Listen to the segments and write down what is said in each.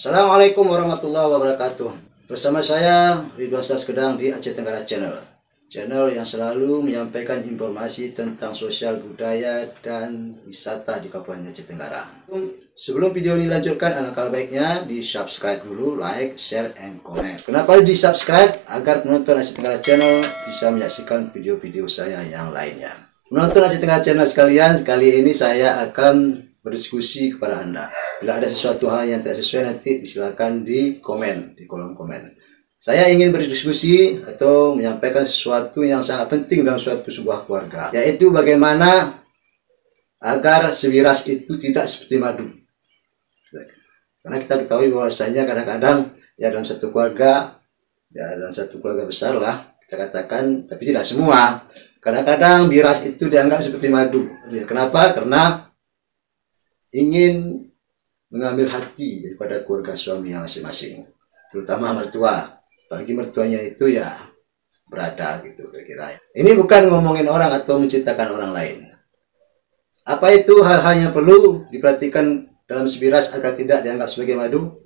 Assalamualaikum warahmatullahi wabarakatuh. Bersama saya Ridwan Saskedang di Aceh Tenggara Channel. Channel yang selalu menyampaikan informasi tentang sosial budaya dan wisata di Kabupaten Aceh Tenggara. Sebelum video ini dilanjutkan, alangkah baiknya di subscribe dulu, like, share, and comment. Kenapa di subscribe? Agar penonton Aceh Tenggara Channel bisa menyaksikan video-video saya yang lainnya. Penonton Aceh Tenggara Channel sekalian, kali ini saya akan berdiskusi kepada Anda. Bila ada sesuatu hal yang tidak sesuai, nanti silakan di komen, di kolom komen. Saya ingin berdiskusi atau menyampaikan sesuatu yang sangat penting dalam suatu sebuah keluarga, yaitu bagaimana agar sebiras itu tidak seperti madu. Karena kita ketahui bahwasanya kadang-kadang ya dalam satu keluarga, ya dalam satu keluarga besar lah kita katakan, tapi tidak semua. Kadang-kadang biras itu dianggap seperti madu. Kenapa? Karena ingin mengambil hati daripada keluarga suaminya masing-masing, terutama mertua. Bagi mertuanya itu ya berada gitu kira-kira. Ini bukan ngomongin orang atau menciptakan orang lain. Apa itu hal-hal yang perlu diperhatikan dalam sebiras agar tidak dianggap sebagai madu?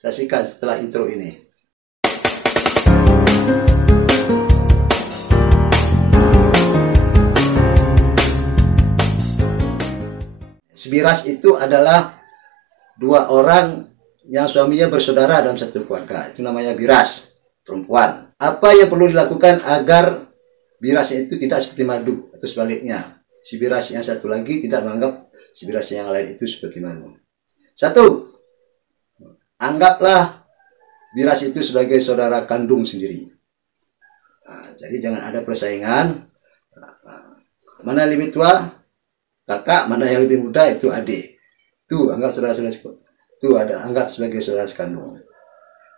Saksikan setelah intro ini. Sebiras itu adalah dua orang yang suaminya bersaudara dalam satu keluarga. Itu namanya biras, perempuan. Apa yang perlu dilakukan agar birasnya itu tidak seperti madu atau sebaliknya? Si biras yang satu lagi tidak menganggap si biras yang lain itu seperti madu. Satu, anggaplah biras itu sebagai saudara kandung sendiri. Jadi jangan ada persaingan. Mana lebih tua? Kakak, mana yang lebih muda itu adik. Itu anggap saudara-saudara itu anggap sebagai saudara sekandung.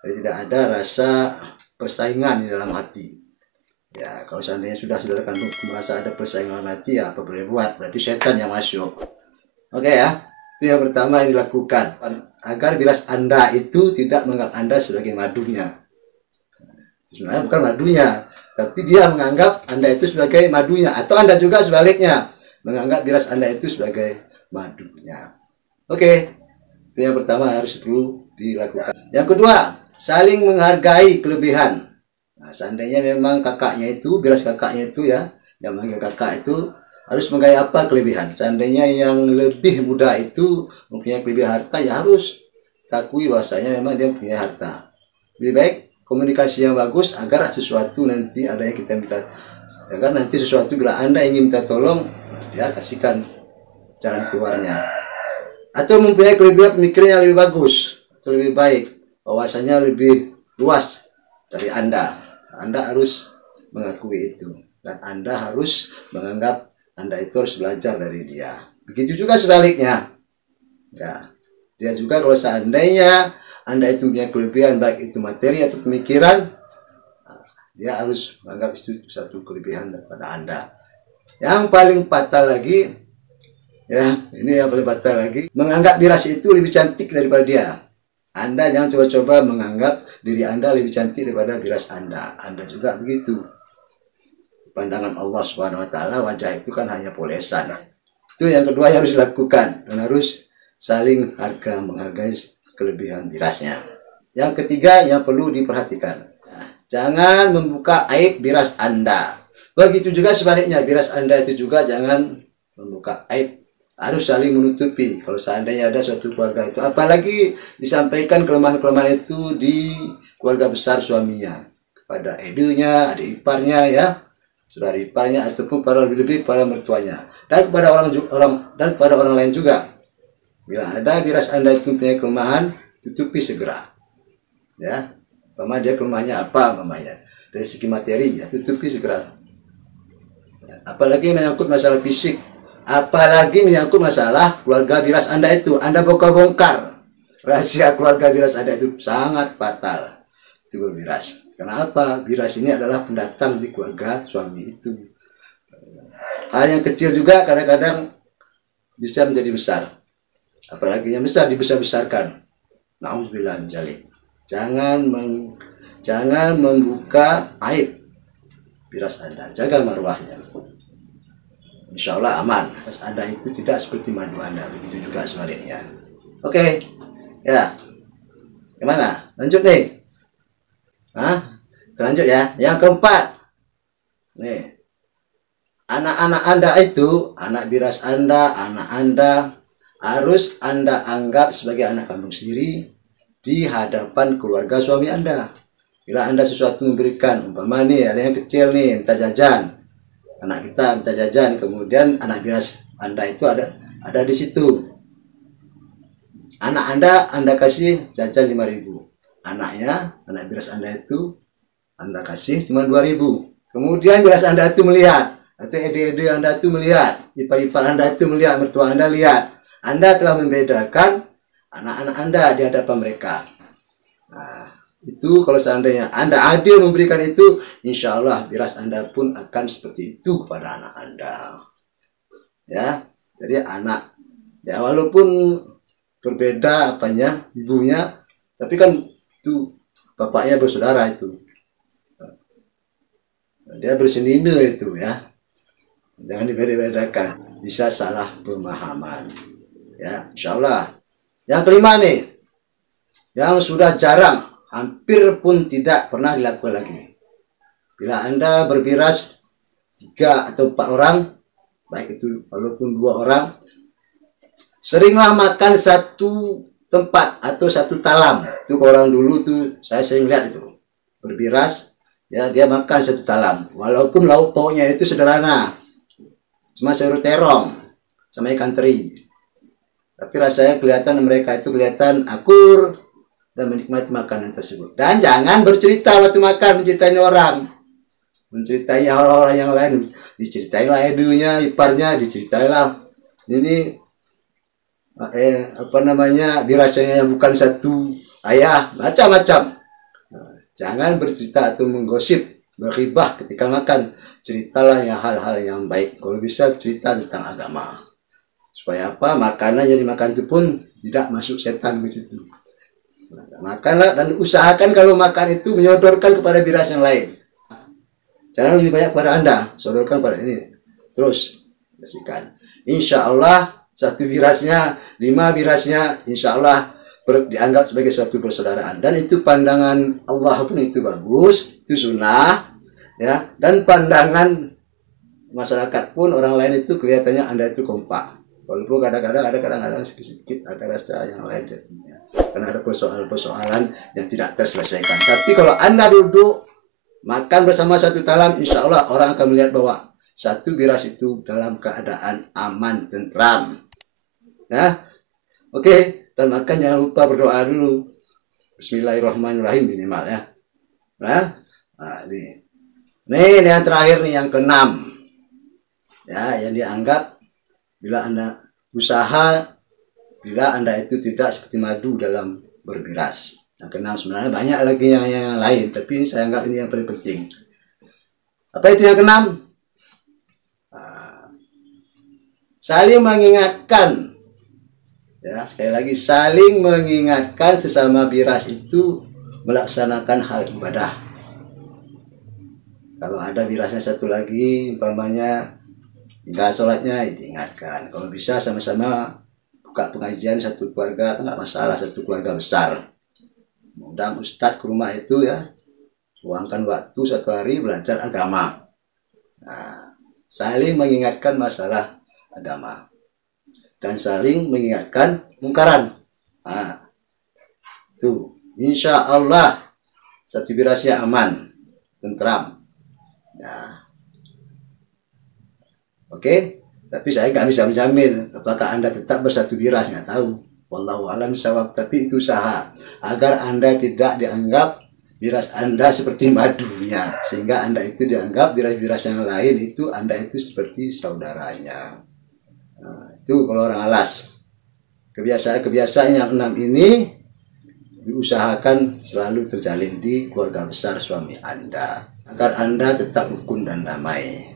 Jadi tidak ada rasa persaingan di dalam hati. Ya, kalau seandainya sudah saudara kandung merasa ada persaingan dalam hati, ya apa boleh buat? Berarti setan yang masuk. Oke ya. Itu yang pertama yang dilakukan agar biras Anda itu tidak menganggap Anda sebagai madunya. Sebenarnya bukan madunya, tapi dia menganggap Anda itu sebagai madunya, atau Anda juga sebaliknya menganggap biras Anda itu sebagai madunya. Oke, itu yang pertama harus perlu dilakukan. Yang kedua, saling menghargai kelebihan. Nah, seandainya memang kakaknya itu, biras kakaknya itu ya, yang manggil kakak itu harus menghargai apa kelebihan. Seandainya yang lebih muda itu mempunyai kelebihan harta, ya harus takui bahwasanya memang dia punya harta. Lebih baik komunikasi yang bagus agar sesuatu nanti ada yang kita minta, agar nanti sesuatu bila Anda ingin minta tolong, dia kasihkan jalan keluarnya. Atau mempunyai kelebihan pemikiran yang lebih bagus atau lebih baik, wawasannya lebih luas dari Anda. Anda harus mengakui itu, dan Anda harus menganggap Anda itu harus belajar dari dia. Begitu juga sebaliknya. Ya, dia juga kalau seandainya Anda itu punya kelebihan baik itu materi atau pemikiran, dia harus menganggap itu satu kelebihan daripada Anda. Yang paling fatal lagi, ya ini yang paling fatal lagi, menganggap biras itu lebih cantik daripada dia. Anda jangan coba-coba menganggap diri Anda lebih cantik daripada biras Anda. Anda juga begitu. Pandangan Allah Subhanahu Wa Taala, wajah itu kan hanya polesan. Itu yang kedua yang harus dilakukan, dan harus saling menghargai kelebihan birasnya. Yang ketiga yang perlu diperhatikan, jangan membuka aib biras Anda. Begitu juga sebaliknya, biras Anda itu juga jangan membuka aib. Harus saling menutupi. Kalau seandainya ada suatu keluarga itu, apalagi disampaikan kelemahan-kelemahan itu di keluarga besar suaminya, kepada edilnya, adik iparnya ya, saudara iparnya, ataupun para lebih para mertuanya, dan kepada orang lain juga. Bila ada biras Anda itu punya kelemahan, tutupi segera. Ya, sama dia kelemahannya apa namanya? Dari segi materi, ya tutupi segera. Apalagi menyangkut masalah fisik, apalagi menyangkut masalah keluarga biras Anda itu, Anda bongkar rahasia keluarga biras Anda itu sangat fatal. Itu biras. Kenapa? Biras ini adalah pendatang di keluarga suami itu. Hal yang kecil juga kadang-kadang bisa menjadi besar. Apalagi yang besar dibesar-besarkan. Nauzubillah min dzalik. Jangan membuka aib biras Anda, jaga marwahnya. Insya Allah aman. Biras Anda itu tidak seperti madu Anda, begitu juga sebaliknya. Oke, ya. Gimana? Lanjut nih. Hah? Lanjut ya. Yang keempat. Nih. Anak-anak Anda itu, anak biras Anda, anak Anda harus Anda anggap sebagai anak kandung sendiri di hadapan keluarga suami Anda. Bila Anda sesuatu memberikan, umpama nih ada yang kecil nih minta jajan, anak kita minta jajan, kemudian anak biras Anda itu ada di situ. Anak Anda kasih jajan 5.000. Anak biras Anda itu Anda kasih cuma 2.000. Kemudian biras Anda itu melihat, atau ede-ede Anda itu melihat, ipar-ipar Anda itu melihat, mertua Anda lihat, Anda telah membedakan anak-anak Anda di hadapan mereka. Nah, itu kalau seandainya Anda adil memberikan itu, insya Allah biras Anda pun akan seperti itu kepada anak Anda. Ya, jadi anak, ya walaupun berbeda apanya ibunya, tapi kan itu bapaknya bersaudara itu, dia bersenina itu ya, jangan dibeda-bedakan, bisa salah pemahaman ya, insya Allah. Yang kelima nih, yang sudah jarang, hampir pun tidak pernah dilakukan lagi. Bila Anda berbiras 3 atau 4 orang, baik itu walaupun 2 orang, seringlah makan satu tempat atau satu talam. Itu orang dulu tuh saya sering lihat itu berbiras, ya dia makan satu talam. Walaupun lauk pauknya itu sederhana, cuma sayur terong sama ikan teri, tapi rasanya kelihatan mereka itu kelihatan akur dan menikmati makanan tersebut. Dan jangan bercerita waktu makan, menceritain orang, menceritai orang-orang yang lain, diceritain lah edunya, iparnya, diceritain lah ini birasnya yang bukan satu ayah, macam-macam. Jangan bercerita atau menggosip, berghibah ketika makan. Ceritalah yang hal-hal yang baik. Kalau bisa cerita tentang agama, supaya apa, makanan yang dimakan itu pun tidak masuk setan ke situ. Makanlah dan usahakan kalau makan itu menyodorkan kepada biras yang lain. Jangan lebih banyak pada Anda, sodorkan pada ini. Terus bersihkan. Insya Allah 1 birasnya, 5 birasnya, insya Allah dianggap sebagai suatu persaudaraan. Dan itu pandangan Allah pun itu bagus, itu sunnah, ya. Dan pandangan masyarakat pun orang lain itu kelihatannya Anda itu kompak. Walaupun kadang-kadang ada sedikit ada rasa yang lain jadinya, karena ada persoalan-persoalan yang tidak terselesaikan. Tapi kalau Anda duduk makan bersama satu talam, insya Allah orang akan melihat bahwa satu biras itu dalam keadaan aman, tentram. Nah, oke. Dan makan jangan lupa berdoa dulu. Bismillahirrahmanirrahim minimal ya. Nah ini yang terakhir nih, yang keenam. Ya, yang dianggap bila Anda usaha, bila Anda itu tidak seperti madu dalam berbiras. Yang keenam, sebenarnya banyak lagi yang lain, tapi ini saya anggap ini yang paling penting. Apa itu yang keenam? Saling mengingatkan. Ya, sekali lagi saling mengingatkan sesama biras itu melaksanakan hal ibadah. Kalau ada birasnya satu lagi, umpamanya tinggal sholatnya diingatkan. Kalau bisa sama-sama buka pengajian satu keluarga, enggak masalah, satu keluarga besar. Undang ustadz ke rumah itu ya, luangkan waktu 1 hari belajar agama. Nah, saling mengingatkan masalah agama dan saling mengingatkan mungkaran. Nah, itu insya Allah 1 birasnya aman, tentram. Nah, oke. Tapi saya nggak bisa menjamin apakah Anda tetap bersatu biras, nggak tahu. Wallahu a'lam bishawab. Tapi itu usaha agar Anda tidak dianggap biras Anda seperti madunya, sehingga Anda itu dianggap biras-biras yang lain itu Anda itu seperti saudaranya. Nah, itu kalau orang Alas. Kebiasaan-kebiasaan yang 6 ini diusahakan selalu terjalin di keluarga besar suami Anda, agar Anda tetap rukun dan damai.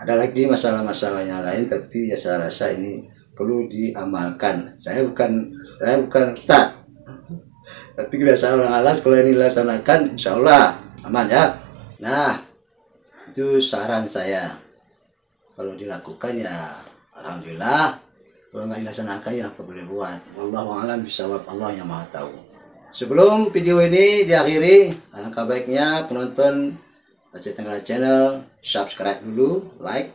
Ada lagi masalah-masalah yang lain, tapi ya saya rasa ini perlu diamalkan. Saya bukan ustaz, tapi kebiasaan orang Alas kalau ini dilaksanakan insya Allah aman ya. Nah, itu saran saya. Kalau dilakukan ya alhamdulillah, kalau nggak dilaksanakan ya apa boleh buat. Wallahu a'lam bishawab, Allah yang maha tahu. Sebelum video ini diakhiri, alangkah baiknya penonton Aceh Tenggara Channel subscribe dulu, like,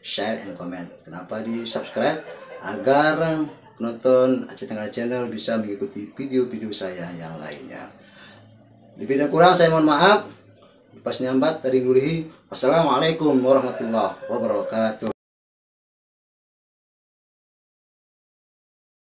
share, and comment. Kenapa di subscribe? Agar penonton Aceh Tenggara Channel bisa mengikuti video-video saya yang lainnya. Lebih dan kurang saya mohon maaf. Lepas nyambat dari Nurihi. Wassalamualaikum warahmatullahi wabarakatuh.